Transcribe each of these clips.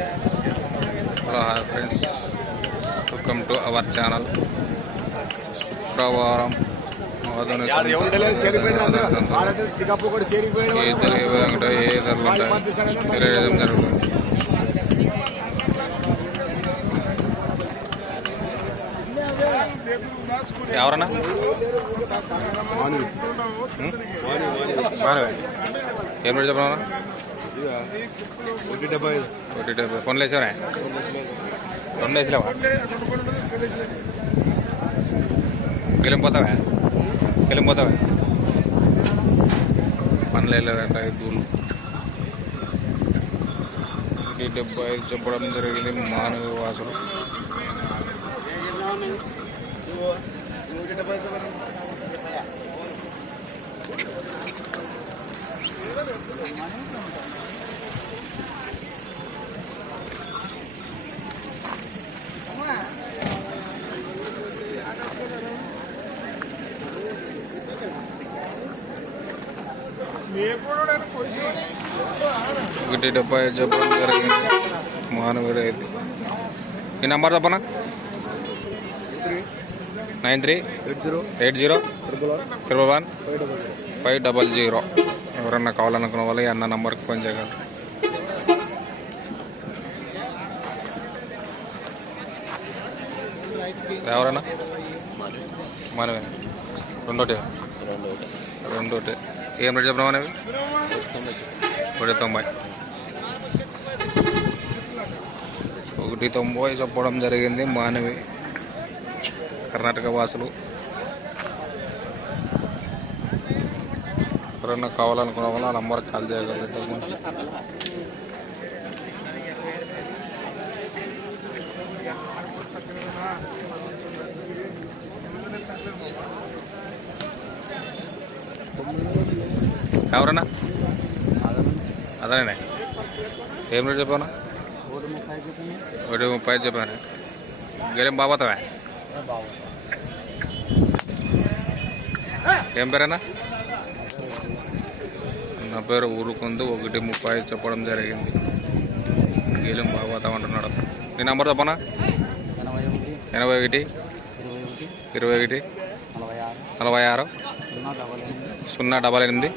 Hello hi friends welcome to our channel శుక్రవారం తెలియజేయడం జరుగుతుంది ఎవరన్నా ఏం రేటు చెప్పనా ఒకటి డెబ్బై. ఫోన్లు వేసారా రెండు వేసలేవా వెళ్ళిపోతావా వెళ్ళిపోతావా పనులు వెళ్ళారంట దూళ్ళు. ఒకటి డెబ్బై ఐదు చెప్పడం జరిగింది మానవ వాసులు Thank you. ఒకటి డెబ్బై ఐదు చెప్పడం జరిగింది. మానవ రైతు ఈ నెంబర్ చెప్పనా? Nine three eight zero triple one five double zero. ఎవరన్నా కావాలనుకున్న వాళ్ళు ఈ అన్న నంబర్కి ఫోన్ చేయగలరు ఎవరన్నా? మనమే రెండోటి. రెండోటి. ఏం రేట్ చెప్పడం అనేవి? ఒకటి తొంభై. ఒకటి తొంభై చెప్పడం జరిగింది మానవి కర్ణాటక వాసులు. ఎవరన్నా కావాలనుకున్న వాళ్ళు ఆ నంబర్కి కాల్ చేయగలరు ఎవరన్నా? అదేనే ఏం రేటు చెప్పానా ఒకటి ముప్పై ఐదు చెప్పాను. గెలిం బాబోతావా ఏం పేరేనా నా పేరు ఊరుకుందు ఒకటి ముప్పై ఐదు చెప్పడం జరిగింది. గెలిం బాబోతాం అంటున్నాడు. నీ నెంబర్ చెప్పనా? ఎనభై ఒకటి ఇరవై ఒకటి ఇరవై ఒకటి నలభై ఆరు నలభై ఆరు. సున్నా డబల్ ఎనిమిది.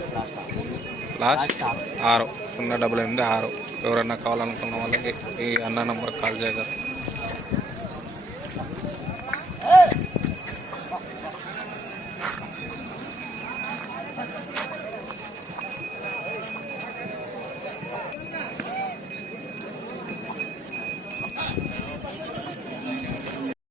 లాస్ట్ ఆరు. సున్నా డబల్ ఎనిమిది ఆరు. ఎవరన్నా కావాలనుకున్న వాళ్ళకి ఈ అన్న నంబర్ కాల్ చేయగలరు.